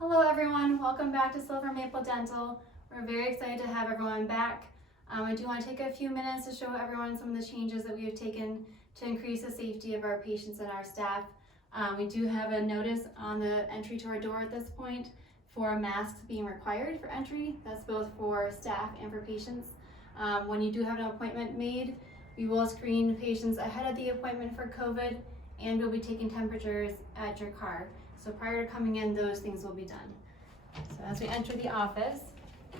Hello everyone, welcome back to Silver Maple Dental. We're very excited to have everyone back. I do want to take a few minutes to show everyone some of the changes that we have taken to increase the safety of our patients and our staff. We do have a notice on the entry to our door at this point for masks being required for entry. That's both for staff and for patients. When you do have an appointment made, we will screen patients ahead of the appointment for COVID, and we'll be taking temperatures at your car. So prior to coming in, those things will be done. So as we enter the office,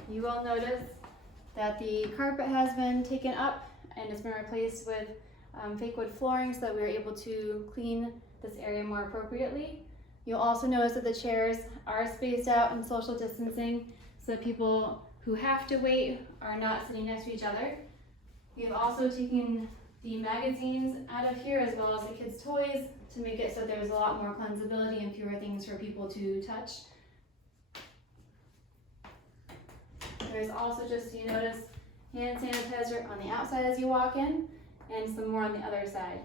you will notice that the carpet has been taken up and has been replaced with fake wood flooring so that we're able to clean this area more appropriately. You'll also notice that the chairs are spaced out and social distancing so that people who have to wait are not sitting next to each other. We've also taken the magazines out of here as well as the kids' toys to make it so there's a lot more cleansability and fewer things for people to touch. There's also, just so you notice, hand sanitizer on the outside as you walk in and some more on the other side.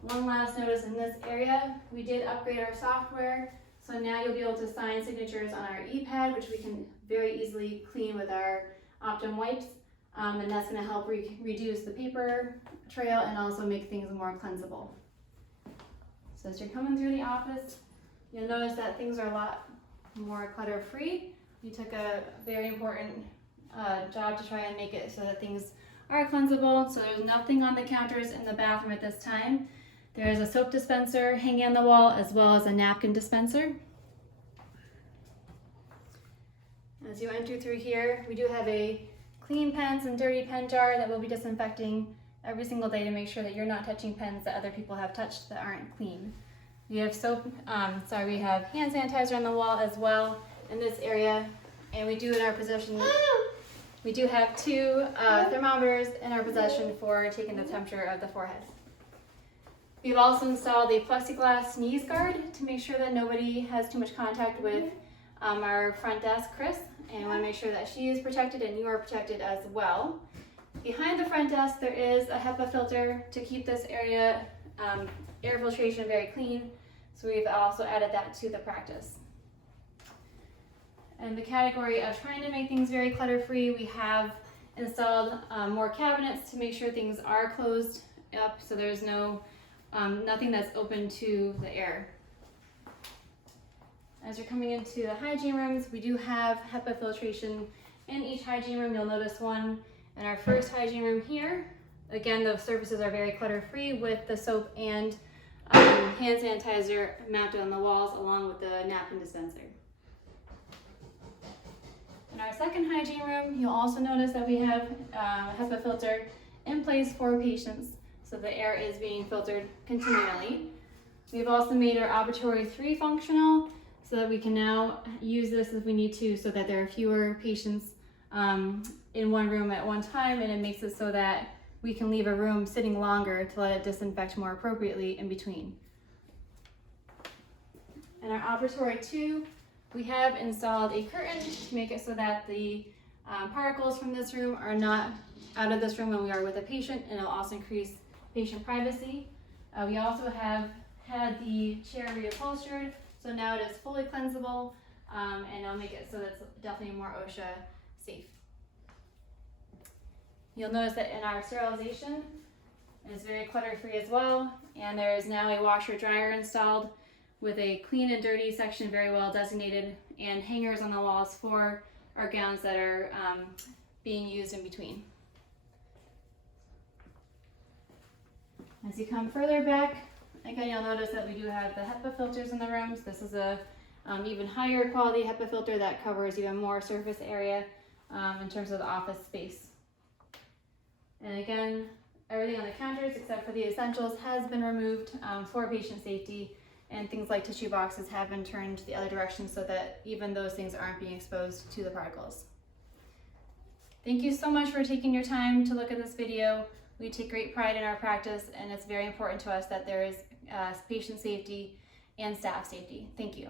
One last notice in this area, we did upgrade our software, so now you'll be able to sign signatures on our e-pad, which we can very easily clean with our Optum wipes, and that's going to help reduce the paper trail and also make things more cleansable. So as you're coming through the office, you'll notice that things are a lot more clutter-free. We took a very important job to try and make it so that things are cleansable. So there's nothing on the counters in the bathroom at this time. There is a soap dispenser hanging on the wall as well as a napkin dispenser. As you enter through here, we do have a clean pens and dirty pen jar that we'll be disinfecting every single day to make sure that you're not touching pens that other people have touched that aren't clean. We have we have hand sanitizer on the wall as well in this area, and we do in our possession, we do have two thermometers in our possession for taking the temperature of the forehead. We've also installed a plexiglass sneeze guard to make sure that nobody has too much contact with our front desk, Chris, and we want to make sure that she is protected and you are protected as well. Behind the front desk, there is a HEPA filter to keep this area air filtration very clean, so we've also added that to the practice. In the category of trying to make things very clutter-free, we have installed more cabinets to make sure things are closed up so there's nothing that's open to the air. As you're coming into the hygiene rooms, we do have HEPA filtration in each hygiene room. You'll notice one in our first hygiene room here. Again, the surfaces are very clutter-free with the soap and hand sanitizer mounted on the walls along with the napkin dispenser. In our second hygiene room, you'll also notice that we have a HEPA filter in place for patients, so the air is being filtered continually. We've also made our Operatory 3 functional so that we can now use this if we need to, so that there are fewer patients in one room at one time, and it makes it so that we can leave a room sitting longer to let it disinfect more appropriately in between. In our Operatory 2, we have installed a curtain to make it so that the particles from this room are not out of this room when we are with a patient, and it'll also increase patient privacy. We also have had the chair reupholstered, so now it is fully cleansable, and it'll make it so that it's definitely more OSHA safe. You'll notice that in our sterilization, it is very clutter-free as well, and there is now a washer-dryer installed with a clean and dirty section very well designated, and hangers on the walls for our gowns that are being used in between. As you come further back, again, you'll notice that we do have the HEPA filters in the rooms. This is a even higher quality HEPA filter that covers even more surface area in terms of the office space. And again, everything on the counters except for the essentials has been removed for patient safety, and things like tissue boxes have been turned the other direction so that even those things aren't being exposed to the particles. Thank you so much for taking your time to look at this video. We take great pride in our practice, and it's very important to us that there is patient safety and staff safety. Thank you.